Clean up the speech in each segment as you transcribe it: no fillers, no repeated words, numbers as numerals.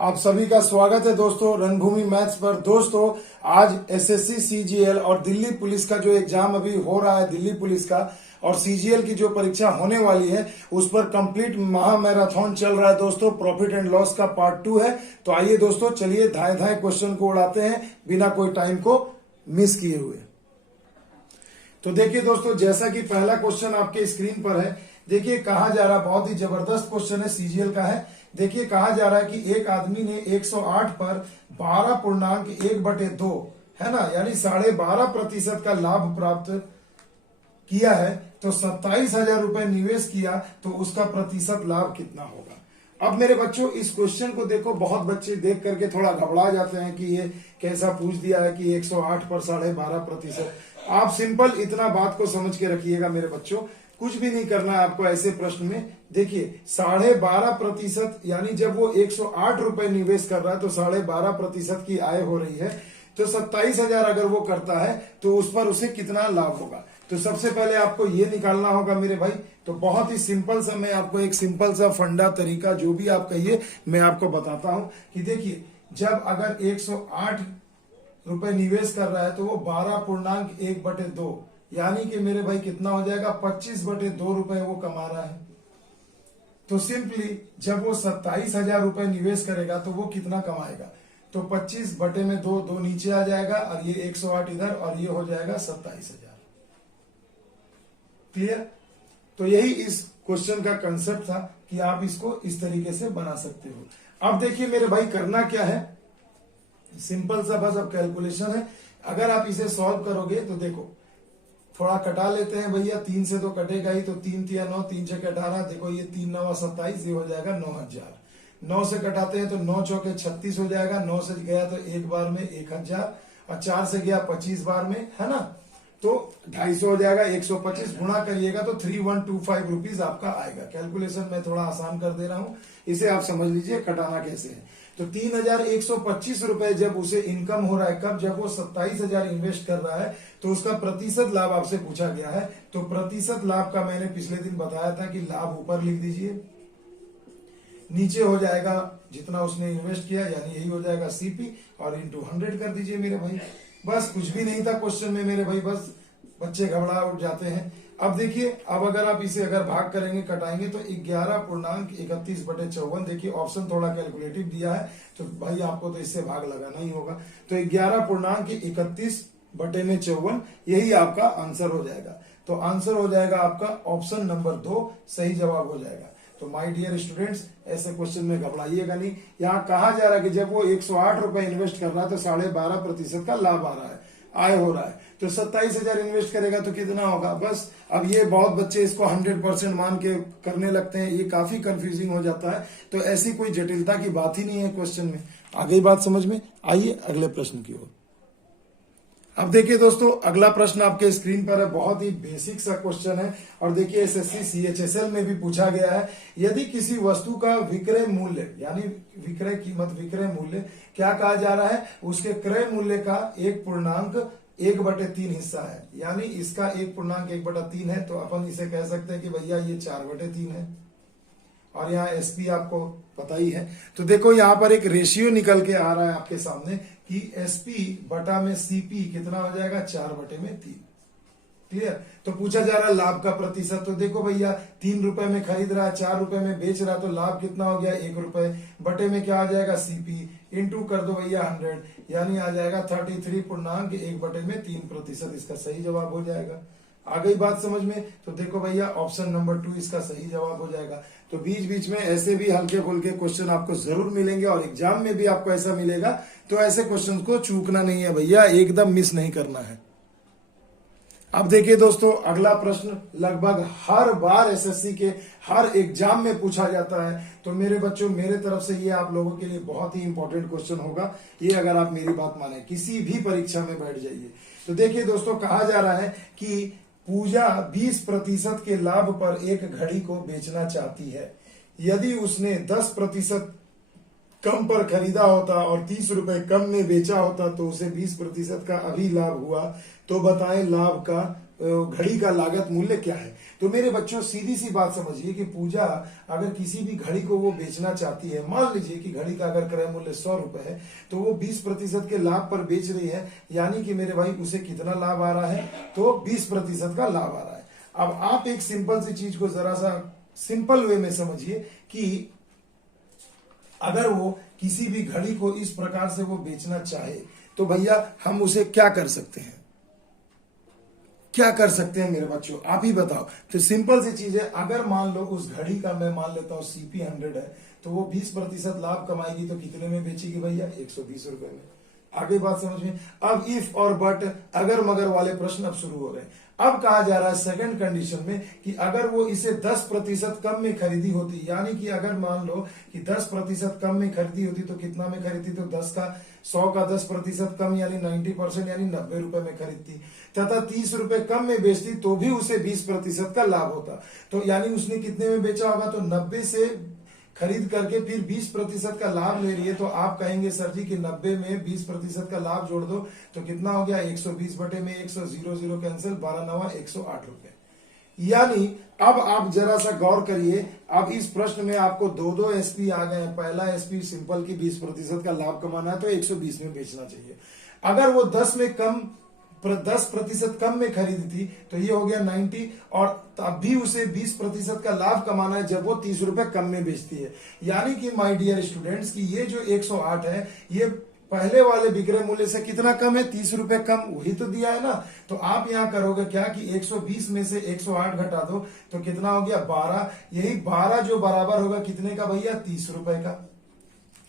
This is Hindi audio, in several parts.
आप सभी का स्वागत है दोस्तों रणभूमि मैथ्स पर। दोस्तों आज एसएससी सीजीएल और दिल्ली पुलिस का जो एग्जाम अभी हो रहा है, दिल्ली पुलिस का और सीजीएल की जो परीक्षा होने वाली है उस पर कंप्लीट महा मैराथन चल रहा है दोस्तों। प्रॉफिट एंड लॉस का पार्ट 2 है। तो आइए दोस्तों, चलिए धाए धाए क्वेश्चन को उड़ाते हैं बिना कोई टाइम को मिस किए हुए। तो देखिए दोस्तों, जैसा कि पहला क्वेश्चन आपके स्क्रीन पर है, देखिए कहा जा रहा, बहुत ही जबरदस्त क्वेश्चन है, सीजीएल का है। देखिए कहा जा रहा है कि एक आदमी ने 108 पर 12.1/2 है ना, यानी 12.5% का लाभ प्राप्त किया है। तो 27,000 रुपए निवेश किया तो उसका प्रतिशत लाभ कितना होगा। अब मेरे बच्चों इस क्वेश्चन को देखो, बहुत बच्चे देख करके थोड़ा घबरा जाते हैं कि ये कैसा पूछ दिया है कि 108 पर 12.5%। आप सिंपल इतना बात को समझ के रखिएगा मेरे बच्चों, कुछ भी नहीं करना है आपको ऐसे प्रश्न में। देखिए 12.5% यानी जब वो 108 रुपए निवेश कर रहा है तो 12.5% की आय हो रही है, तो 27,000 अगर वो करता है तो उस पर उसे कितना लाभ होगा। तो सबसे पहले आपको ये निकालना होगा मेरे भाई। तो बहुत ही सिंपल सा, मैं आपको एक सिंपल सा फंडा तरीका जो भी आप कहिए मैं आपको बताता हूं कि देखिए जब अगर 108 रुपए निवेश कर रहा है तो वो 12.1/2 यानी कि मेरे भाई कितना हो जाएगा, 25/2 रुपए वो कमा रहा है। तो सिंपली जब वो 27,000 रुपए निवेश करेगा तो वो कितना कमाएगा, तो 25/2, 2 नीचे आ जाएगा और ये 108 इधर और ये हो जाएगा 27,000। क्लियर। तो यही इस क्वेश्चन का कंसेप्ट था कि आप इसको इस तरीके से बना सकते हो। अब देखिए मेरे भाई करना क्या है, सिंपल सा बस अब कैलकुलेशन है। अगर आप इसे सॉल्व करोगे तो देखो थोड़ा कटा लेते हैं भैया, 3 से तो कटेगा ही, तो 3 तिया 9, 3 छक 18, देखो ये 3 9 27, ये हो जाएगा 9,000। 9 से कटाते हैं तो 9 चौके 36 हो जाएगा। 9 से गया तो एक बार में 1,000 और 4 से गया 25 बार में, है ना, तो 250 हो जाएगा। 125 गुणा करिएगा तो 3125 रुपीज आपका आएगा। कैलकुलेशन मैं थोड़ा आसान कर दे रहा हूं, इसे आप समझ लीजिए कटाना कैसे है। तो 3,125 रुपए जब उसे इनकम हो रहा है, कब, जब वो 27,000 इन्वेस्ट कर रहा है, तो उसका प्रतिशत लाभ आपसे पूछा गया है। तो प्रतिशत लाभ का मैंने पिछले दिन बताया था कि लाभ ऊपर लिख दीजिए, नीचे हो जाएगा जितना उसने इन्वेस्ट किया, यानी यही हो जाएगा सीपी और इंटू 100 कर दीजिए मेरे भाई। बस कुछ भी नहीं था क्वेश्चन में मेरे भाई, बस बच्चे घबरा उठ जाते हैं। अब देखिए, अब अगर आप इसे अगर भाग करेंगे, कटाएंगे तो 11.31/54। देखिए ऑप्शन थोड़ा कैलकुलेटिव दिया है तो भाई आपको तो इससे भाग लगाना ही होगा। तो 11.31/54 यही आपका आंसर हो जाएगा। तो आंसर हो जाएगा आपका ऑप्शन नंबर 2 सही जवाब हो जाएगा। तो माय डियर स्टूडेंट्स, ऐसे क्वेश्चन में घबराइएगा नहीं। यहाँ कहा जा रहा है कि जब वो 108 रुपए इन्वेस्ट कर रहा है तो 12.5% का लाभ आ रहा है, आय हो रहा है। तो 27,000 इन्वेस्ट करेगा तो कितना होगा। बस अब ये बहुत बच्चे इसको 100% मान के करने लगते हैं, ये काफी कंफ्यूजिंग हो जाता है। तो ऐसी कोई जटिलता की बात ही नहीं है क्वेश्चन में। आ गई बात समझ में। आइए अगले प्रश्न की ओर। अब देखिए दोस्तों, अगला प्रश्न आपके स्क्रीन पर है, बहुत ही बेसिक सा क्वेश्चन है और देखिए एसएससी सीएचएसएल में भी पूछा गया है। यदि किसी वस्तु का विक्रय मूल्य यानी विक्रय कीमत, विक्रय मूल्य क्या कहा जा रहा है, उसके क्रय मूल्य का 1.1/3 हिस्सा है, यानी इसका 1.1/3 है, तो अपन इसे कह सकते हैं कि भैया ये 4/3 है। और यहाँ एसपी आपको पता ही है। तो देखो यहाँ पर एक रेशियो निकल के आ रहा है आपके सामने कि एसपी बटा में सीपी कितना हो जाएगा, 4/3। क्लियर। तो पूछा जा रहा है लाभ का प्रतिशत। तो देखो भैया 3 रुपए में खरीद रहा है, 4 रुपए में बेच रहा है, तो लाभ कितना हो गया, 1 रुपए। बटे में क्या आ जाएगा, सीपी, इंटू कर दो भैया 100, यानी आ जाएगा 33.1/3%। इसका सही जवाब हो जाएगा। आ गई बात समझ में। तो देखो भैया ऑप्शन नंबर 2 इसका सही जवाब हो जाएगा। तो बीच बीच में ऐसे भी हल्के फुल्के क्वेश्चन आपको जरूर मिलेंगे और एग्जाम में भी आपको ऐसा मिलेगा। तो ऐसे क्वेश्चन को चूकना नहीं है भैया, एकदम मिस नहीं करना है। अब देखिए दोस्तों, अगला प्रश्न लगभग हर बार एसएससी के हर एग्जाम में पूछा जाता है। तो मेरे बच्चों, मेरे तरफ से ये आप लोगों के लिए बहुत ही इंपॉर्टेंट क्वेश्चन होगा ये, अगर आप मेरी बात माने, किसी भी परीक्षा में बैठ जाइए। तो देखिए दोस्तों, कहा जा रहा है कि पूजा 20% के लाभ पर एक घड़ी को बेचना चाहती है। यदि उसने 10% कम पर खरीदा होता और 30 रुपए कम में बेचा होता तो उसे 20% का अभी लाभ हुआ। तो बताएं लाभ का घड़ी का लागत मूल्य क्या है। तो मेरे बच्चों सीधी सी बात समझिए कि पूजा अगर किसी भी घड़ी को वो बेचना चाहती है, मान लीजिए कि घड़ी का अगर क्रय मूल्य 100 रुपए है, तो वो 20% के लाभ पर बेच रही है, यानी कि मेरे भाई उसे कितना लाभ आ रहा है, तो 20% का लाभ आ रहा है। अब आप एक सिंपल सी चीज को जरा सा सिंपल वे में समझिए कि अगर वो किसी भी घड़ी को इस प्रकार से वो बेचना चाहे तो भैया हम उसे क्या कर सकते हैं, क्या कर सकते हैं मेरे बच्चों, आप ही बताओ। तो सिंपल सी चीज है, अगर मान लो उस घड़ी का मैं मान लेता हूं CP 100 है, तो वो 20% लाभ कमाएगी तो कितने में बेचेगी भैया, 120 रुपए में। आगे बात समझ में। अब इफ और बट अगर मगर वाले प्रश्न अब शुरू हो रहे हैं। अब कहा जा रहा है सेकंड कंडीशन में कि अगर वो इसे 10% कम में खरीदी होती, यानी कि अगर मान लो कि 10% कम में खरीदी होती तो कितना में खरीदती, तो 100 का 10% कम यानी 90% यानी 90 रुपए में खरीदती, तथा 30 रुपए कम में बेचती तो भी उसे 20% का लाभ होता। तो यानी उसने कितने में बेचा होगा, तो 90 से खरीद करके फिर 20% का लाभ ले रही है। तो आप कहेंगे सर जी कि 90 में 20% का लाभ जोड़ दो तो कितना हो गया, 120 बटे में 100, 0 कैंसिल, 12 9 108 रुपए। यानी अब आप जरा सा गौर करिए, अब इस प्रश्न में आपको दो एसपी आ गए हैं। पहला एसपी सिंपल की 20% का लाभ कमाना है तो 120 में बेचना चाहिए। अगर वो 10% कम में खरीदी थी तो ये हो गया 90, और तब भी उसे 20% का लाभ कमाना है जब वो 30 रुपए कम में बेचती है। यानी कि माय डियर स्टूडेंट्स की ये जो 108 है ये पहले वाले विक्रय मूल्य से कितना कम है, 30 रुपए कम, वही तो दिया है ना। तो आप यहां करोगे क्या कि 120 में से 108 घटा दो तो कितना हो गया 12, यही 12 जो बराबर होगा कितने का भैया, 30 रुपए का,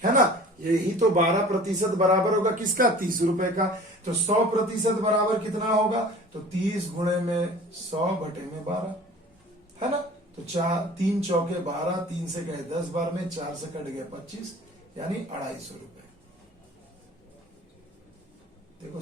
है ना। यही तो 12% बराबर होगा किसका, 30 रुपए का। तो 100% बराबर कितना होगा, तो 30 गुणे में 100 बटे में 12, है ना। तो 3 चौके 12, 3 से गए 10 बार में, 4 से कट गए 25, यानी 250 रुपए। देखो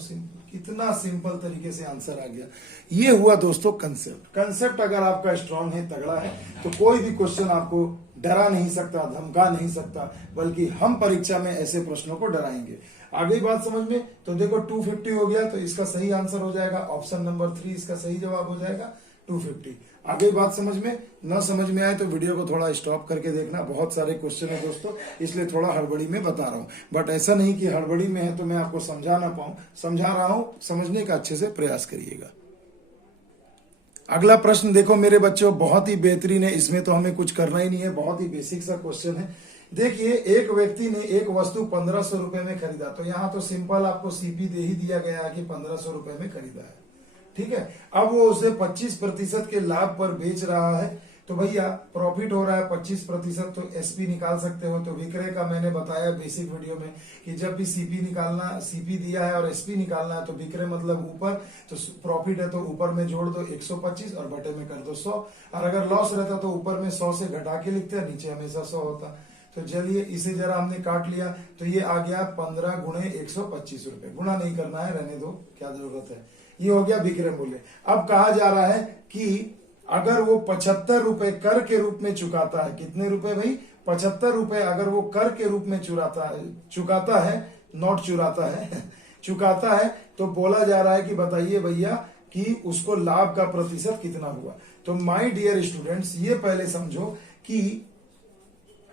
कितना सिंपल तरीके से आंसर आ गया। ये हुआ दोस्तों कंसेप्ट। कंसेप्ट अगर आपका स्ट्रांग है, तगड़ा है, तो कोई भी क्वेश्चन आपको डरा नहीं सकता, धमका नहीं सकता, बल्कि हम परीक्षा में ऐसे प्रश्नों को डराएंगे। आगे बात समझ में। तो देखो 250 हो गया, तो इसका सही आंसर हो जाएगा ऑप्शन नंबर 3, इसका सही जवाब हो जाएगा 250। आगे बात समझ में, न समझ में आए तो वीडियो को थोड़ा स्टॉप करके देखना, बहुत सारे क्वेश्चन है दोस्तों, इसलिए थोड़ा हड़बड़ी में बता रहा हूं। बट ऐसा नहीं कि हड़बड़ी में है तो मैं आपको समझा ना पाऊं, समझा रहा हूं, समझने का अच्छे से प्रयास करिएगा। अगला प्रश्न देखो मेरे बच्चों, बहुत ही बेहतरीन है, इसमें तो हमें कुछ करना ही नहीं है, बहुत ही बेसिक सा क्वेश्चन है। देखिए एक व्यक्ति ने एक वस्तु 1500 रुपए में खरीदा, तो यहां तो सिंपल आपको CP दे ही दिया गया है कि 1500 रुपए में खरीदा है, ठीक है। अब वो उसे 25% के लाभ पर बेच रहा है, तो भैया प्रॉफिट हो रहा है 25%, तो SP निकाल सकते हो। तो विक्रय का मैंने बताया बेसिक वीडियो में कि जब भी CP निकालना, CP दिया है और SP निकालना है तो विक्रय मतलब ऊपर, तो प्रॉफिट है तो ऊपर में जोड़ दो 125 और बटे में कर दो 100, और अगर लॉस रहता तो ऊपर में 100 से घटा के लिखते हैं, नीचे हमेशा 100 होता। तो चलिए इसे जरा हमने काट लिया, तो ये आ गया 15 गुणे 125 रुपए। गुणा नहीं करना है, रहने दो, क्या जरूरत है। ये हो गया विक्रय मूल्य। अब कहा जा रहा है कि अगर वो 75 रुपए कर के रूप में चुकाता है, कितने रुपए भाई, 75 रुपए अगर वो कर के रूप में चुकाता है, नॉट चुराता है चुकाता है, तो बोला जा रहा है कि बताइए भैया कि उसको लाभ का प्रतिशत कितना हुआ। तो माय डियर स्टूडेंट्स ये पहले समझो कि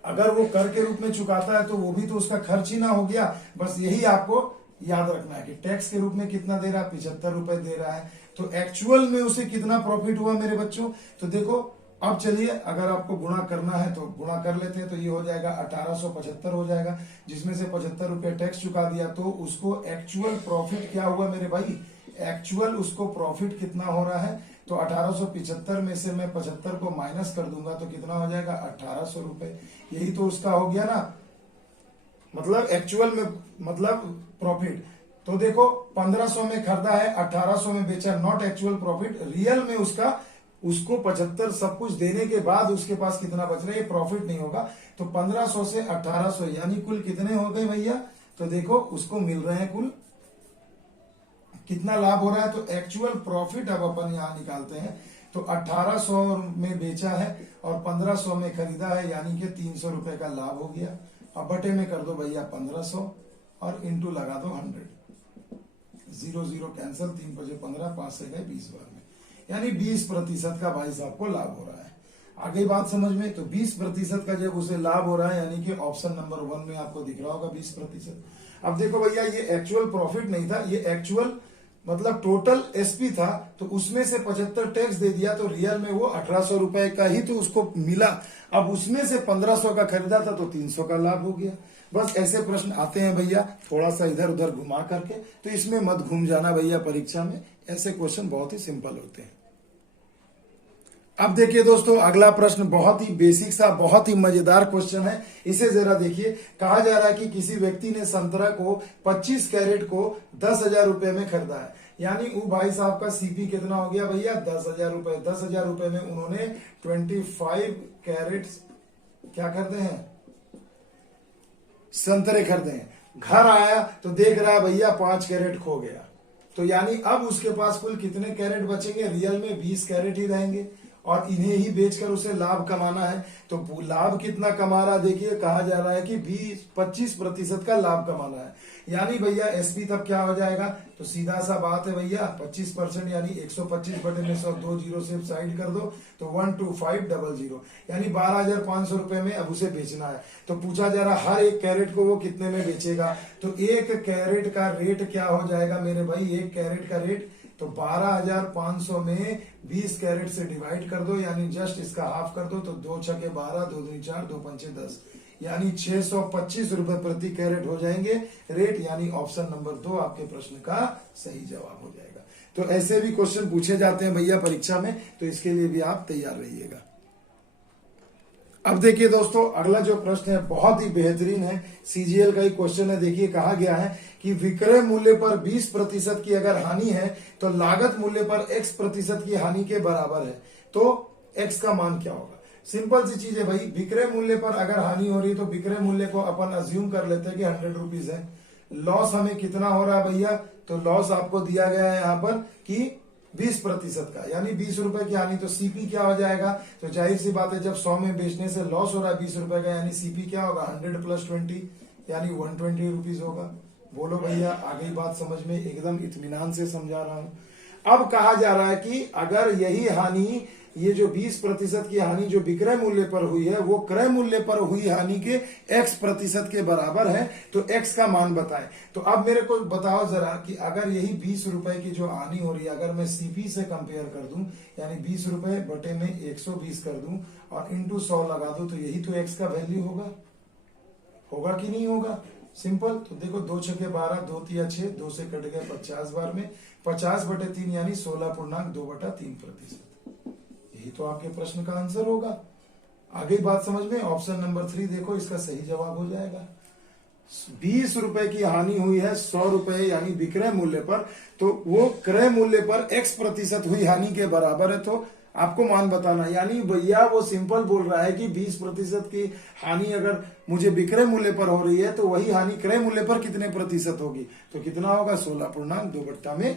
अगर वो कर के रूप में चुकाता है तो वो भी तो उसका खर्च ही ना हो गया। बस यही आपको याद रखना है कि टैक्स के रूप में कितना दे रहा है, 75 रुपए दे रहा है, तो एक्चुअल में उसे कितना प्रॉफिट हुआ मेरे बच्चों। तो देखो अब चलिए अगर आपको गुणा करना है तो गुणा कर लेते हैं, तो ये हो जाएगा 1875 हो जाएगा, जिसमें से 75 रुपए टैक्स चुका दिया, तो उसको एक्चुअल प्रॉफिट क्या हुआ मेरे भाई, एक्चुअल उसको प्रॉफिट कितना हो रहा है। तो 1875 में से मैं 75 को माइनस कर दूंगा तो कितना हो जाएगा 1800 रुपए, यही तो उसका हो गया ना, मतलब एक्चुअल में मतलब प्रॉफिट। तो देखो 1500 में खरीदा है, 1800 में बेचा, नॉट एक्चुअल प्रॉफिट, रियल में उसको 75 सब कुछ देने के बाद उसके पास कितना बच रहा है, ये प्रॉफिट नहीं होगा। तो 1500 से 1800 यानी कुल कितने हो गए भैया, तो देखो उसको मिल रहे हैं कुल कितना लाभ हो रहा है। तो एक्चुअल प्रॉफिट अब अपन यहां निकालते हैं, तो 1800 में बेचा है और 1500 में खरीदा है, यानी कि 300 रुपए का लाभ हो गया। अब बटे में कर दो भैया 1500 और इंटू लगा दो 100, 0 0 कैंसिल, 3 5 15, 5 से गए 20 बार में, यानी 20% का भाई साहब को लाभ हो रहा है। आगे बात समझ में, तो 20% का जब उसे लाभ हो रहा है यानी कि ऑप्शन नंबर 1 में आपको दिख रहा होगा 20%। अब देखो भैया ये एक्चुअल प्रॉफिट नहीं था, ये एक्चुअल मतलब टोटल एसपी था, तो उसमें से 75 टैक्स दे दिया, तो रियल में वो 1800 रुपए का ही तो उसको मिला। अब उसमें से 1500 का खरीदा था तो 300 का लाभ हो गया। बस ऐसे प्रश्न आते हैं भैया, थोड़ा सा इधर उधर घुमा करके, तो इसमें मत घूम जाना भैया परीक्षा में, ऐसे क्वेश्चन बहुत ही सिंपल होते हैं। अब देखिए दोस्तों, अगला प्रश्न बहुत ही बेसिक सा, बहुत ही मजेदार क्वेश्चन है। इसे जरा देखिए। कहा जा रहा है कि किसी व्यक्ति ने संतरा को 25 कैरेट को 10,000 रुपए में खरीदा है, यानी वो भाई साहब का सीपी कितना हो गया भैया 10,000 रुपए। 10,000 रुपए में उन्होंने 25 कैरेट क्या खरीदे हैं, संतरे खरीदे हैं। घर आया तो देख रहा है भैया 5 कैरेट खो गया, तो यानी अब उसके पास कुल कितने कैरेट बचेंगे, रियल में 20 कैरेट ही रहेंगे, और इन्हें ही बेचकर उसे लाभ कमाना है। तो लाभ कितना कमा रहा है, देखिए कहा जा रहा है कि 25% का लाभ कमाना है, यानी भैया एसपी तब क्या हो जाएगा, तो सीधा सा बात है भैया 25% यानी 125 बटे में 100, 2 जीरो से साइड कर दो तो 12500, यानी 12,500 रुपए में अब उसे बेचना है। तो पूछा जा रहा हर एक कैरेट को वो कितने में बेचेगा, तो एक कैरेट का रेट क्या हो जाएगा मेरे भाई, एक कैरेट का रेट तो 12,500 में 20 कैरेट से डिवाइड कर दो, यानी जस्ट इसका हाफ कर दो, तो 2 छके 12, 2 दूनी 4, 2 पंचे 10, यानी 625 रुपए प्रति कैरेट हो जाएंगे रेट, यानी ऑप्शन नंबर 2 आपके प्रश्न का सही जवाब हो जाएगा। तो ऐसे भी क्वेश्चन पूछे जाते हैं भैया परीक्षा में, तो इसके लिए भी आप तैयार रहिएगा। अब देखिए दोस्तों, अगला जो प्रश्न है बहुत ही बेहतरीन है, सीजीएल का ही क्वेश्चन है। देखिए कहा गया है कि विक्रय मूल्य पर 20% की अगर हानि है तो लागत मूल्य पर x% की हानि के बराबर है, तो x का मान क्या होगा। सिंपल सी चीज है भाई, विक्रय मूल्य पर अगर हानि हो रही है तो विक्रय मूल्य को अपन अज्यूम कर लेते हैं कि 100 रुपीज है। लॉस हमें कितना हो रहा है भैया, तो लॉस आपको दिया गया है यहाँ पर कि 20% का, यानी 20 रुपए की हानि, तो सीपी क्या हो जाएगा, तो जाहिर सी बात है जब 100 में बेचने से लॉस हो रहा है 20 रुपए का, यानी सीपी क्या होगा 100 + 20 यानी 120 रुपीज होगा। बोलो भैया, आगे बात समझ में, एकदम इत्मीनान से समझा रहा हूं। अब कहा जा रहा है कि अगर यही हानि, ये जो 20% की हानि जो विक्रय मूल्य पर हुई है वो क्रय मूल्य पर हुई हानि के x% के बराबर है, तो x का मान बताएं। तो अब मेरे को बताओ जरा कि अगर यही 20 रुपए की जो हानि हो रही है, अगर मैं सीपी से कंपेयर कर दूं, यानी 20 रुपए बटे में 120 कर दूं और इंटू 100 लगा दूं, तो यही तो x का वैल्यू होगा कि नहीं होगा। सिंपल, तो देखो 2 छके 12, 2 तिया 6, 2 से कट गए 50 बार में, 50 बटे 3 यानी 16.2/3%। यही तो आपके प्रश्न का आंसर होगा। आगे बात समझ में, ऑप्शन नंबर 3 देखो, इसका सही जवाब हो जाएगा। 20 रुपए की हानि हुई है 100 रुपए यानी विक्रय मूल्य पर, तो वो क्रय मूल्य पर x% हुई हानि के बराबर है, तो आपको मान बताना। यानी भैया वो सिंपल बोल रहा है कि 20% की हानि अगर मुझे विक्रय मूल्य पर हो रही है तो वही हानि क्रय मूल्य पर कितने प्रतिशत होगी, तो कितना होगा 16.2/3।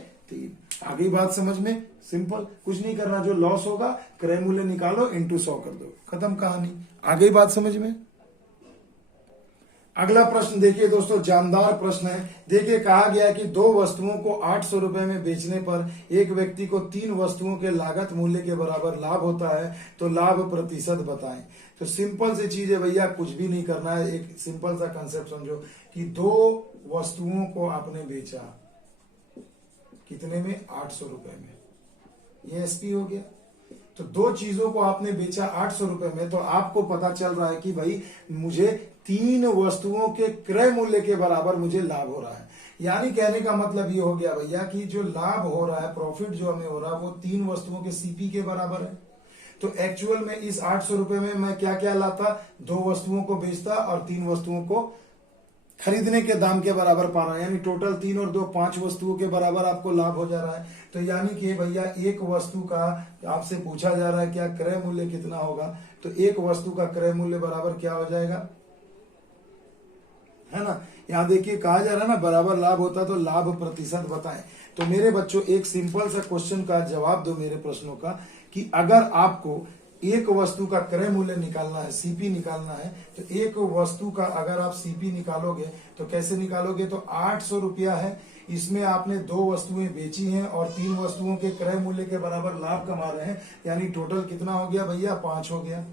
आगे बात समझ में, सिंपल, कुछ नहीं करना, जो लॉस होगा क्रय मूल्य निकालो इंटू 100 कर दो, खत्म कहानी। आगे बात समझ में। अगला प्रश्न देखिए दोस्तों, जानदार प्रश्न है। देखिए कहा गया है कि 2 वस्तुओं को 800 रुपए में बेचने पर एक व्यक्ति को 3 वस्तुओं के लागत मूल्य के बराबर लाभ होता है, तो लाभ प्रतिशत बताएं। तो सिंपल सी चीज है भैया, कुछ भी नहीं करना है, एक सिंपल सा कंसेप्ट समझो कि 2 वस्तुओं को आपने बेचा कितने में, 800 रुपए में, ये एसपी हो गया। तो 2 चीजों को आपने बेचा 800 रुपए में, तो आपको पता चल रहा है कि भाई मुझे 3 वस्तुओं के क्रय मूल्य के बराबर मुझे लाभ हो रहा है। यानी कहने का मतलब ये हो गया भैया कि जो लाभ हो रहा है, प्रॉफिट जो हमें हो रहा है, वो 3 वस्तुओं के सीपी के बराबर है। तो एक्चुअल में इस 800 रुपए में मैं क्या क्या लाता, 2 वस्तुओं को बेचता और 3 वस्तुओं को खरीदने के दाम के बराबर पा रहा है, यानी टोटल 3 और 2 5 वस्तुओं के बराबर आपको लाभ हो जा रहा है। तो यानी कि भैया एक वस्तु का आपसे पूछा जा रहा है क्या क्रय मूल्य कितना होगा, तो एक वस्तु का क्रय मूल्य बराबर क्या हो जाएगा, है ना। यहाँ देखिए कहा जा रहा है ना बराबर लाभ होता तो लाभ प्रतिशत बताएं। तो मेरे बच्चों एक सिंपल सा क्वेश्चन का जवाब दो मेरे प्रश्नों का, कि अगर आपको एक वस्तु का क्रय मूल्य निकालना है, सीपी निकालना है, तो एक वस्तु का अगर आप सीपी निकालोगे तो कैसे निकालोगे, तो 800 रुपया है, इसमें आपने 2 वस्तुएं बेची हैं और 3 वस्तुओं के क्रय मूल्य के बराबर लाभ कमा रहे हैं, यानी टोटल कितना हो गया भैया, 5 हो गया,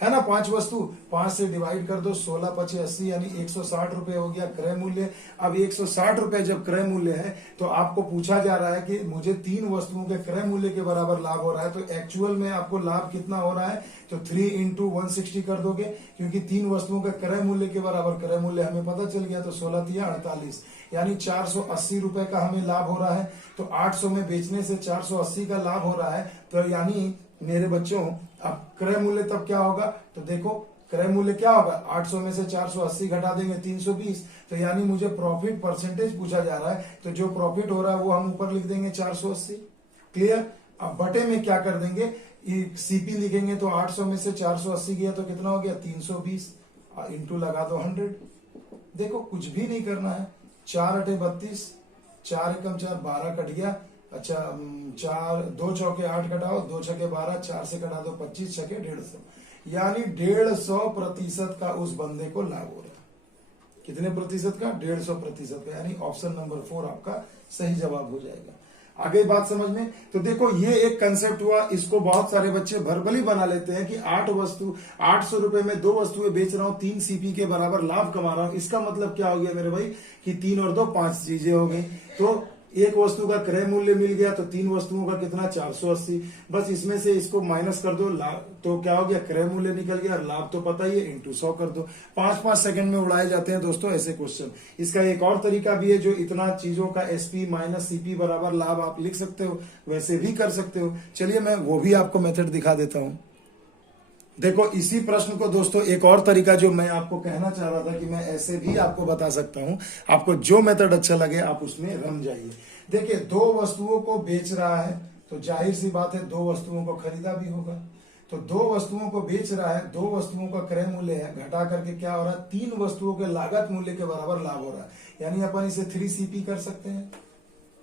है ना। 5 वस्तु, 5 से डिवाइड कर दो, 16 5 80, यानी 160 रुपए हो गया क्रय मूल्य। अब 160 रुपए जब क्रय मूल्य है तो आपको पूछा जा रहा है कि मुझे 3 वस्तुओं के क्रय मूल्य के बराबर लाभ हो रहा है, तो एक्चुअल में आपको लाभ कितना हो रहा है, तो 3 इंटू 160 कर दोगे, क्योंकि 3 वस्तुओं का क्रय मूल्य के बराबर क्रय मूल्य हमें पता चल गया, तो 16 तिया 48, यानी 480 रुपए का हमें लाभ हो रहा है। तो 800 में बेचने से 480 का लाभ हो रहा है, तो यानी मेरे बच्चों अब क्रय मूल्य तब क्या होगा, तो देखो क्रय मूल्य क्या होगा, 800 में से 480 घटा देंगे 320, तो यानी मुझे प्रॉफिट परसेंटेज पूछा जा रहा है, तो जो प्रॉफिट हो रहा है वो हम ऊपर लिख देंगे 480। क्लियर। अब बटे में क्या कर देंगे, सीपी लिखेंगे, तो 800 में से 480 गया तो कितना हो गया, 320, इंटू लगा दो 100। देखो कुछ भी नहीं करना है, 4 8 32, 4 एकम 4 12 कट गया, अच्छा 4 2 चौके 8 कटाओ, 2 छके 12, 4 से कटा दो 25, छके 150, यानी 150% का उस बंदे को लाभ हो रहा है। कितने प्रतिशत का, 150% का, यानी ऑप्शन नंबर 4 आपका सही जवाब हो जाएगा। आगे बात समझ में, तो देखो ये एक कंसेप्ट हुआ, इसको बहुत सारे बच्चे वर्बली बना लेते हैं कि 800 रुपए में 2 वस्तुएं बेच रहा हूं, 3 सीपी के बराबर लाभ कमा रहा हूं। इसका मतलब क्या हो गया मेरे भाई कि 3 और 2 5 चीजें हो गई, तो एक वस्तु का क्रय मूल्य मिल गया, तो 3 वस्तुओं का कितना, 480, बस इसमें से इसको माइनस कर दो, लाभ तो क्या हो गया, क्रय मूल्य निकल गया, लाभ तो पता ही है, इंटू 100 कर दो। 5-5 सेकंड में उड़ाए जाते हैं दोस्तों ऐसे क्वेश्चन। इसका एक और तरीका भी है, जो इतना चीजों का एसपी माइनस सीपी बराबर लाभ आप लिख सकते हो, वैसे भी कर सकते हो। चलिए मैं वो भी आपको मेथड दिखा देता हूं। देखो इसी प्रश्न को दोस्तों एक और तरीका जो मैं आपको कहना चाह रहा था कि मैं ऐसे भी आपको बता सकता हूं, आपको जो मेथड अच्छा लगे आप उसमें रम जाइए। देखिए 2 वस्तुओं को बेच रहा है, तो जाहिर सी बात है 2 वस्तुओं को खरीदा भी होगा, तो 2 वस्तुओं को बेच रहा है, 2 वस्तुओं का क्रय मूल्य है, घटा करके क्या हो रहा है, 3 वस्तुओं के लागत मूल्य के बराबर लाभ हो रहा है, यानी अपन इसे 3 सीपी कर सकते हैं,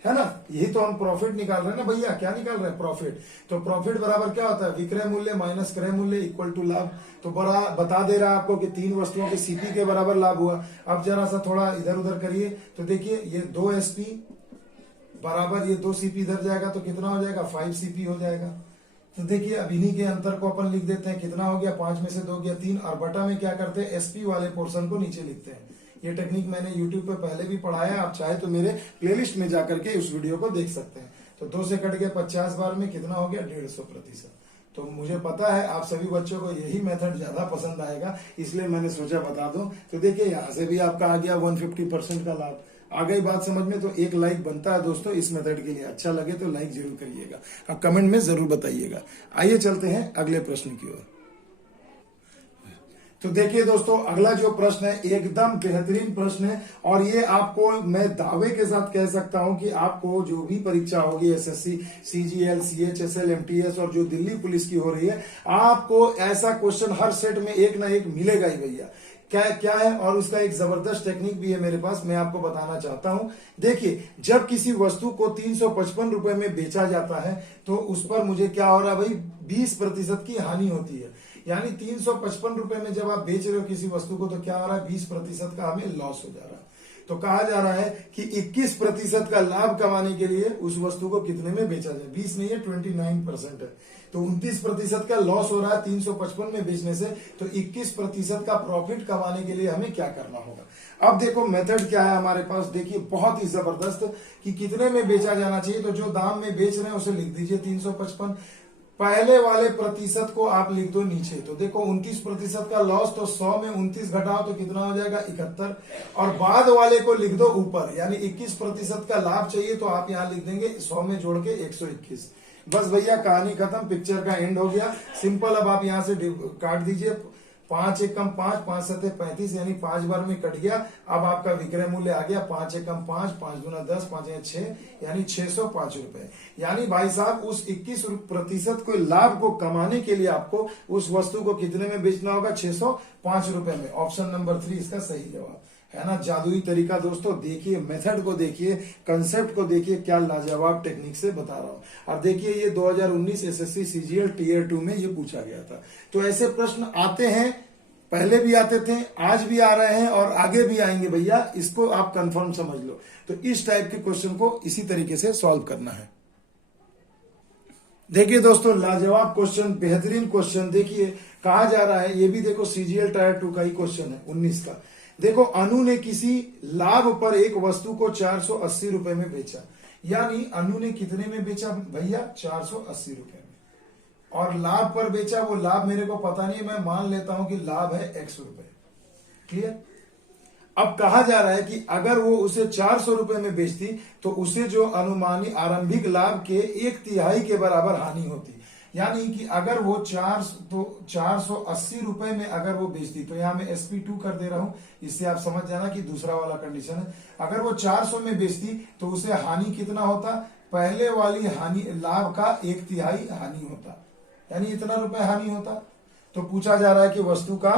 है ना। यही तो हम प्रॉफिट निकाल रहे हैं ना भैया, क्या निकाल रहे हैं, प्रॉफिट। तो प्रॉफिट बराबर क्या होता है, विक्रय मूल्य माइनस क्रय मूल्य इक्वल टू लाभ। तो बड़ा बता दे रहा है आपको कि 3 वस्तुओं के सीपी के बराबर लाभ हुआ। अब जरा सा थोड़ा इधर उधर करिए, तो देखिए ये 2 एसपी बराबर ये 2 सीपी इधर जाएगा, तो कितना हो जाएगा, 5 सीपी हो जाएगा। तो देखिए अब इन्हीं के अंतर को अपन लिख देते हैं, कितना हो गया, 5 में से 2 गया 3, और बटा में क्या करते हैं, एसपी वाले पोर्शन को नीचे लिखते हैं। ये टेक्निक मैंने YouTube पे पहले भी पढ़ाया, आप चाहे तो मेरे प्लेलिस्ट में जाकर के उस वीडियो को देख सकते हैं। तो 2 से कट गया 50 बार में कितना हो गया, 150%। तो मुझे पता है आप सभी बच्चों को यही मेथड ज्यादा पसंद आएगा, इसलिए मैंने सोचा बता दूं। तो देखिए यहाँ से भी आपका आ गया 150% का लाभ। आ गई बात समझ में, तो एक लाइक बनता है दोस्तों इस मेथड के लिए। अच्छा लगे तो लाइक जरूर करिएगा, आप कमेंट में जरूर बताइएगा। आइए चलते हैं अगले प्रश्न की ओर। तो देखिए दोस्तों अगला जो प्रश्न है एकदम बेहतरीन प्रश्न है, और ये आपको मैं दावे के साथ कह सकता हूं कि आपको जो भी परीक्षा होगी एसएससी, सीजीएल, सीएचएसएल, एमटीएस और जो दिल्ली पुलिस की हो रही है, आपको ऐसा क्वेश्चन हर सेट में एक ना एक मिलेगा ही भैया। क्या क्या है, और उसका एक जबरदस्त टेक्निक भी है मेरे पास, मैं आपको बताना चाहता हूं। देखिए जब किसी वस्तु को 355 रुपए में बेचा जाता है, तो उस पर मुझे क्या हो रहा है भाई, 20% की हानि होती है। यानी 355 रुपए में जब आप बेच रहे हो किसी वस्तु को, तो क्या हो रहा है, 20% का हमें लॉस हो जा रहा है। तो कहा जा रहा है कि 21% का लाभ कमाने के लिए उस वस्तु को कितने में बेचा जाए, 20 नहीं है 29% है, तो 29% का लॉस हो रहा है 355 में बेचने से। तो 21% का प्रॉफिट कमाने के लिए हमें क्या करना होगा। अब देखो मेथड क्या है हमारे पास, देखिए बहुत ही जबरदस्त कि कितने में बेचा जाना चाहिए। तो जो दाम में बेच रहे हैं उसे लिख दीजिए 355, पहले वाले प्रतिशत को आप लिख दो नीचे। तो देखो 29% का लॉस, तो 100 में 29 घटाओ तो कितना हो जाएगा, 71, और बाद वाले को लिख दो ऊपर, यानी 21% का लाभ चाहिए, तो आप यहां लिख देंगे 100 में जोड़ के 121। बस भैया कहानी खत्म, पिक्चर का एंड हो गया, सिंपल। अब आप यहां से काट दीजिए, 5 एकम 5, 5 सते 35, यानी 5 बार में कट गया। अब आपका विक्रय मूल्य आ गया 5 एकम 5, 5 दूना 10, 5 या 6, यानी 605 रुपए। यानी भाई साहब उस 21% को लाभ को कमाने के लिए आपको उस वस्तु को कितने में बेचना होगा, 605 रुपए में। ऑप्शन नंबर 3 इसका सही जवाब। है ना, जादुई तरीका दोस्तों। देखिए मेथड को, देखिए कंसेप्ट को, देखिए क्या लाजवाब टेक्निक से बता रहा हूं। और देखिए ये 2019 एसएससी सीजीएल टीयर 2 में ये पूछा गया था। तो ऐसे प्रश्न आते हैं, पहले भी आते थे, आज भी आ रहे हैं और आगे भी आएंगे भैया, इसको आप कंफर्म समझ लो। तो इस टाइप के क्वेश्चन को इसी तरीके से सॉल्व करना है। देखिए दोस्तों लाजवाब क्वेश्चन, बेहतरीन क्वेश्चन। देखिए कहा जा रहा है, ये भी देखो सीजीएल टायर 2 का ही क्वेश्चन है 19 का। देखो अनु ने किसी लाभ पर एक वस्तु को 480 रुपए में बेचा, यानी अनु ने कितने में बेचा भैया, 480 रुपए में, और लाभ पर बेचा। वो लाभ मेरे को पता नहीं, मैं मान लेता हूं कि लाभ है x रुपए। क्लियर। अब कहा जा रहा है कि अगर वो उसे 400 रुपए में बेचती तो उसे जो अनुमानी आरंभिक लाभ के 1/3 के बराबर हानि होती। यानी कि अगर वो 480 रुपए में अगर वो बेचती, तो यहां मैं SP2 कर दे रहा हूं, इससे आप समझ जाना कि दूसरा वाला कंडीशन है। अगर वो 400 में बेचती तो उसे हानि कितना होता, पहले वाली हानि लाभ का 1/3 हानि होता, यानी इतना रुपए हानि होता। तो पूछा जा रहा है कि वस्तु का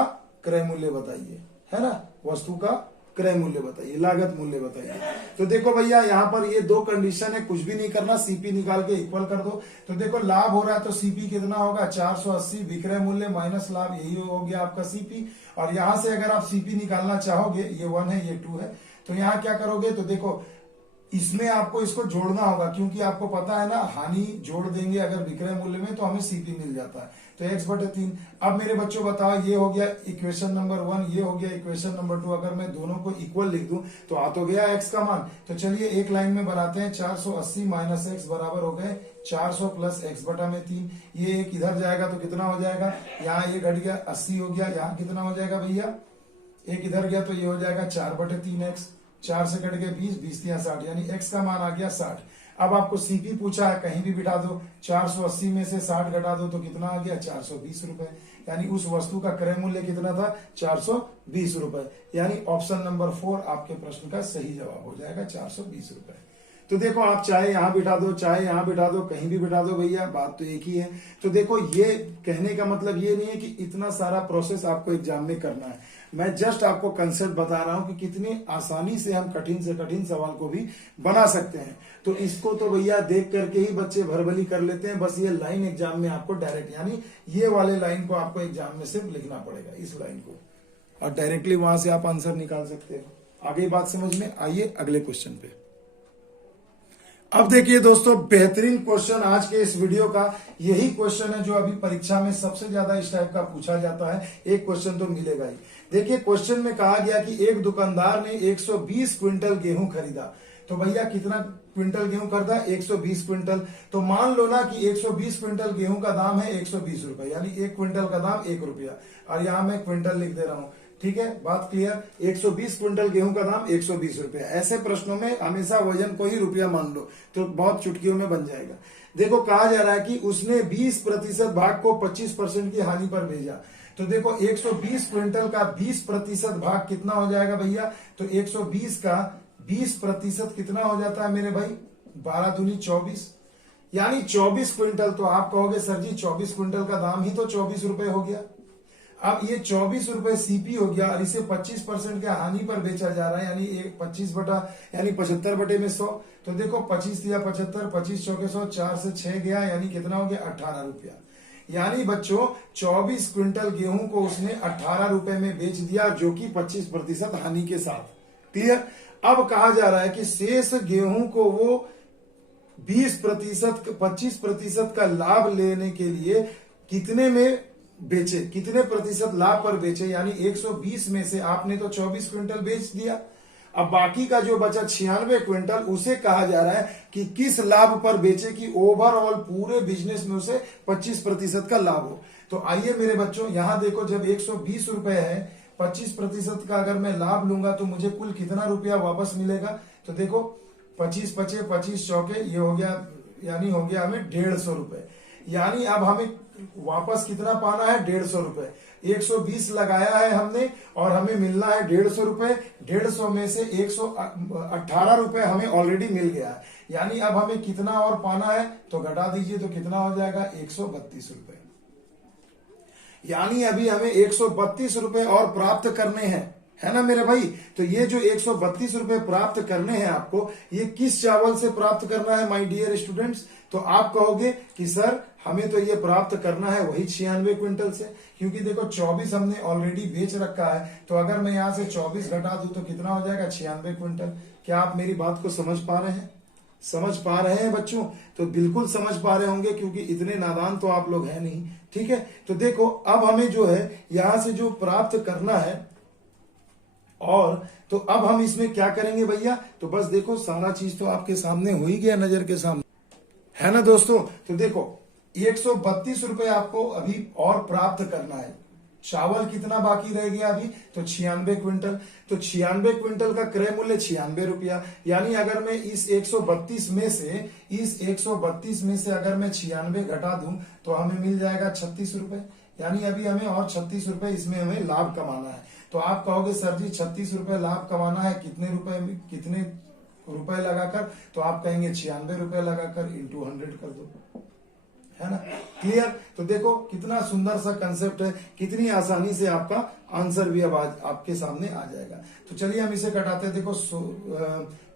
क्रय मूल्य बताइए, है ना, वस्तु का क्रय मूल्य बताइए, लागत मूल्य बताइए। तो देखो भैया यहाँ पर ये दो कंडीशन है, कुछ भी नहीं करना, सीपी निकाल के इक्वल कर दो। तो देखो लाभ हो रहा है तो सीपी कितना होगा, 480 विक्रय मूल्य माइनस लाभ, यही हो गया आपका सीपी। और यहां से अगर आप सीपी निकालना चाहोगे, ये 1 है ये 2 है, तो यहाँ क्या करोगे, तो देखो इसमें आपको इसको जोड़ना होगा, क्योंकि आपको पता है ना हानि जोड़ देंगे अगर विक्रय मूल्य में तो हमें सीपी मिल जाता है। तो x/3। अब मेरे बच्चों बताओ, ये हो गया इक्वेशन नंबर 1, ये हो गया इक्वेशन नंबर 2। अगर मैं दोनों को इक्वल लिख दूं तो आ तो गया x का मान। तो चलिए एक लाइन में बनाते हैं, 480 माइनस x बराबर हो गए 400 प्लस x/3। ये एक इधर जाएगा तो कितना हो जाएगा, यहाँ ये घट गया 80 हो गया, यहाँ कितना हो जाएगा भैया, एक इधर गया तो ये हो जाएगा 4/3x, 4 से कट गए 20, 20 या 60, यानी x का मान आ गया 60। अब आपको सीपी पूछा है, कहीं भी बिठा दो, 480 में से 60 घटा दो तो कितना आ गया, 420 रुपए। यानी उस वस्तु का क्रय मूल्य कितना था, 420 रुपए। यानी ऑप्शन नंबर 4 आपके प्रश्न का सही जवाब हो जाएगा, 420 रुपए। तो देखो आप चाहे यहां बिठा दो, चाहे यहां बिठा दो, कहीं भी बिठा दो भैया, बात तो एक ही है। तो देखो ये कहने का मतलब ये नहीं है कि इतना सारा प्रोसेस आपको एग्जाम में करना है, मैं जस्ट आपको कंसेप्ट बता रहा हूं कि कितनी आसानी से हम कठिन से कठिन सवाल को भी बना सकते हैं। तो इसको तो भैया देख करके ही बच्चे भरभली कर लेते हैं, बस ये लाइन एग्जाम में आपको डायरेक्ट, यानी ये वाले लाइन को आपको एग्जाम में सिर्फ लिखना पड़ेगा, इस लाइन को, और डायरेक्टली वहां से आप आंसर निकाल सकते हो। आगे बात समझ में, आइए अगले क्वेश्चन पे। अब देखिए दोस्तों बेहतरीन क्वेश्चन आज के इस वीडियो का, यही क्वेश्चन है जो अभी परीक्षा में सबसे ज्यादा इस टाइप का पूछा जाता है, एक क्वेश्चन तो मिलेगा ही। देखिए क्वेश्चन में कहा गया कि एक दुकानदार ने 120 क्विंटल गेहूं खरीदा। तो भैया कितना क्विंटल गेहूं खरीदा, 120 क्विंटल। तो मान लो ना कि 120 क्विंटल गेहूं का दाम है 120 रुपए, यानी एक क्विंटल का दाम 1 रुपया, और यहां मैं क्विंटल लिख दे रहा हूं। ठीक है, बात क्लियर। 120 क्विंटल गेहूं का दाम 120 रुपया। ऐसे प्रश्नों में हमेशा वजन को ही रुपया मान लो तो बहुत चुटकियों में बन जाएगा। देखो कहा जा रहा है कि उसने 20% भाग को 25% की हानि पर भेजा। तो देखो 120 क्विंटल का 20% भाग कितना हो जाएगा भैया, तो 120 का 20% कितना हो जाता है मेरे भाई, 12 दूनी 24, यानी 24 क्विंटल। तो आप कहोगे सर जी 24 क्विंटल का दाम ही तो 24 रुपए हो गया। अब ये 24 रुपए सीपी हो गया और इसे 25% के हानि पर बेचा जा रहा है, यानी 25 बटा यानी 75 बटे में 100। तो देखो 25 या 75, 25 चौके 100, 4 से 6 गया, यानी कितना हो गया 18 रुपया। यानी बच्चों 24 क्विंटल गेहूं को उसने 18 रुपए में बेच दिया, जो कि 25% हानि के साथ। क्लियर। अब कहा जा रहा है कि शेष गेहूं को वो 25% का लाभ लेने के लिए कितने में बेचे, कितने प्रतिशत लाभ पर बेचे, यानी 120 में से आपने तो 24 क्विंटल बेच दिया। अब बाकी का जो बचा 96 क्विंटल, उसे कहा जा रहा है कि किस लाभ पर बेचे कि ओवरऑल पूरे बिजनेस में उसे 25% का लाभ हो। तो आइए मेरे बच्चों यहां देखो, जब 120 रुपए है, 25% का अगर मैं लाभ लूंगा तो मुझे कुल कितना रुपया वापस मिलेगा। तो देखो 25 पचे 25 चौके, ये हो गया, यानी हो गया हमें 150 रुपए। यानी अब हमें वापस कितना पाना है, 150 रुपए। 120 लगाया है हमने और हमें मिलना है 150 रुपए। 150 में से 118 रुपए हमें ऑलरेडी मिल गया है, यानी अब हमें कितना और पाना है, तो घटा दीजिए तो कितना हो जाएगा 132 रुपए। यानी अभी हमें 132 रुपए और प्राप्त करने हैं। है ना मेरे भाई। तो ये जो 132 रुपए प्राप्त करने हैं आपको, ये किस चावल से प्राप्त करना है माय डियर स्टूडेंट्स? तो आप कहोगे कि सर हमें तो ये प्राप्त करना है वही 96 क्विंटल से, क्योंकि देखो 24 हमने ऑलरेडी बेच रखा है। तो अगर मैं यहां से 24 घटा दूं तो कितना हो जाएगा? 96 क्विंटल। क्या आप मेरी बात को समझ पा रहे हैं? समझ पा रहे हैं बच्चों? तो बिल्कुल समझ पा रहे होंगे, क्योंकि इतने नादान तो आप लोग हैं नहीं। ठीक है, तो देखो अब हमें जो है यहां से जो प्राप्त करना है, और तो अब हम इसमें क्या करेंगे भैया? तो बस देखो सारा चीज तो आपके सामने हो ही गया, नजर के सामने, है ना दोस्तों। तो देखो 132 रुपए आपको अभी और प्राप्त करना है। चावल कितना बाकी रह गया अभी? तो 96 क्विंटल। तो 96 क्विंटल का क्रय मूल्य 96 रुपया। यानी अगर मैं इस 132 में से अगर मैं 96 घटा दूं तो हमें मिल जाएगा 36 रुपए। यानी अभी हमें और 36 रुपए इसमें हमें लाभ कमाना है। तो आप कहोगे सर जी 36 रुपए लाभ कमाना है, कितने रुपए लगाकर? तो आप कहेंगे 96 रुपए लगाकर इंटू 100 कर दो, है ना। क्लियर? तो देखो कितना सुंदर सा कंसेप्ट है, कितनी आसानी से आपका आंसर भी अब आपके सामने आ जाएगा। तो चलिए हम इसे कटाते हैं। देखो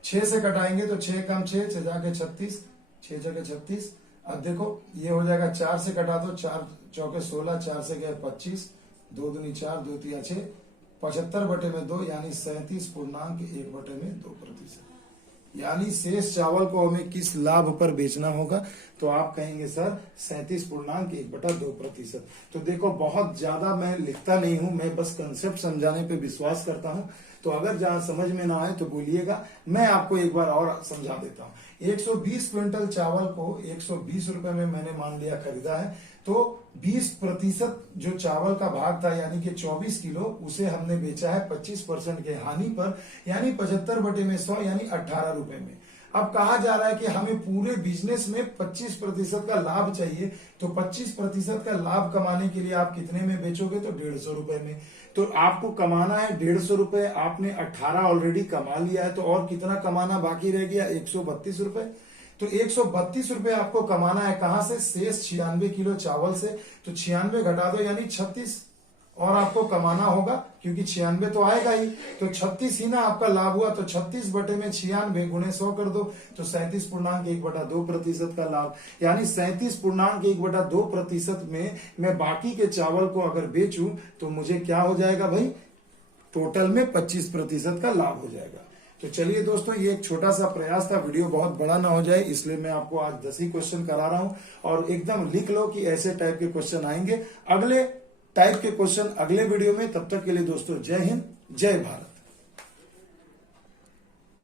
6 से कटाएंगे तो 6 कम 6 जाके 36, 6 जगह 36। अब देखो ये हो जाएगा 4 से कटा दो, 4 चौके 16, 4 से गए 25, 2 दूनी 4, 2 तिया 6, 75/2 यानी 37.1/2%। यानी शेष चावल को हमें किस लाभ पर बेचना होगा? तो आप कहेंगे सर 37.1/2%। तो देखो बहुत ज्यादा मैं लिखता नहीं हूं, मैं बस कंसेप्ट समझाने पे विश्वास करता हूं। तो अगर जहां समझ में ना आए तो बोलिएगा, मैं आपको एक बार और समझा देता हूं। 120 क्विंटल चावल को 120 रुपए में मैंने मान लिया खरीदा है, तो 20% जो चावल का भाग था यानी कि 24 किलो, उसे हमने बेचा है 25% के हानि पर, यानी 75/100 यानी 18 रुपए में। अब कहा जा रहा है कि हमें पूरे बिजनेस में 25% का लाभ चाहिए। तो 25% का लाभ कमाने के लिए आप कितने में बेचोगे? तो 150 रुपए में। तो आपको कमाना है 150 रुपए, आपने 18 ऑलरेडी कमा लिया है, तो और कितना कमाना बाकी रह गया? 132 रुपए। तो 132 रुपए आपको कमाना है कहां से? शेष 96 किलो चावल से। तो 96 घटा दो यानी 36, और आपको कमाना होगा क्योंकि 96 तो आएगा ही, तो 36 ही ना आपका लाभ हुआ। तो 36/96 गुणे 100 कर दो, तो 37.1/2% का लाभ। यानी 37.1/2% में मैं बाकी के चावल को अगर बेचूं तो मुझे क्या हो जाएगा भाई? टोटल में 25% का लाभ हो जाएगा। तो चलिए दोस्तों, ये एक छोटा सा प्रयास था, वीडियो बहुत बड़ा ना हो जाए इसलिए मैं आपको आज 10 ही क्वेश्चन करा रहा हूं। और एकदम लिख लो कि ऐसे टाइप के क्वेश्चन आएंगे, अगले टाइप के क्वेश्चन अगले वीडियो में। तब तक के लिए दोस्तों जय हिंद, जय भारत।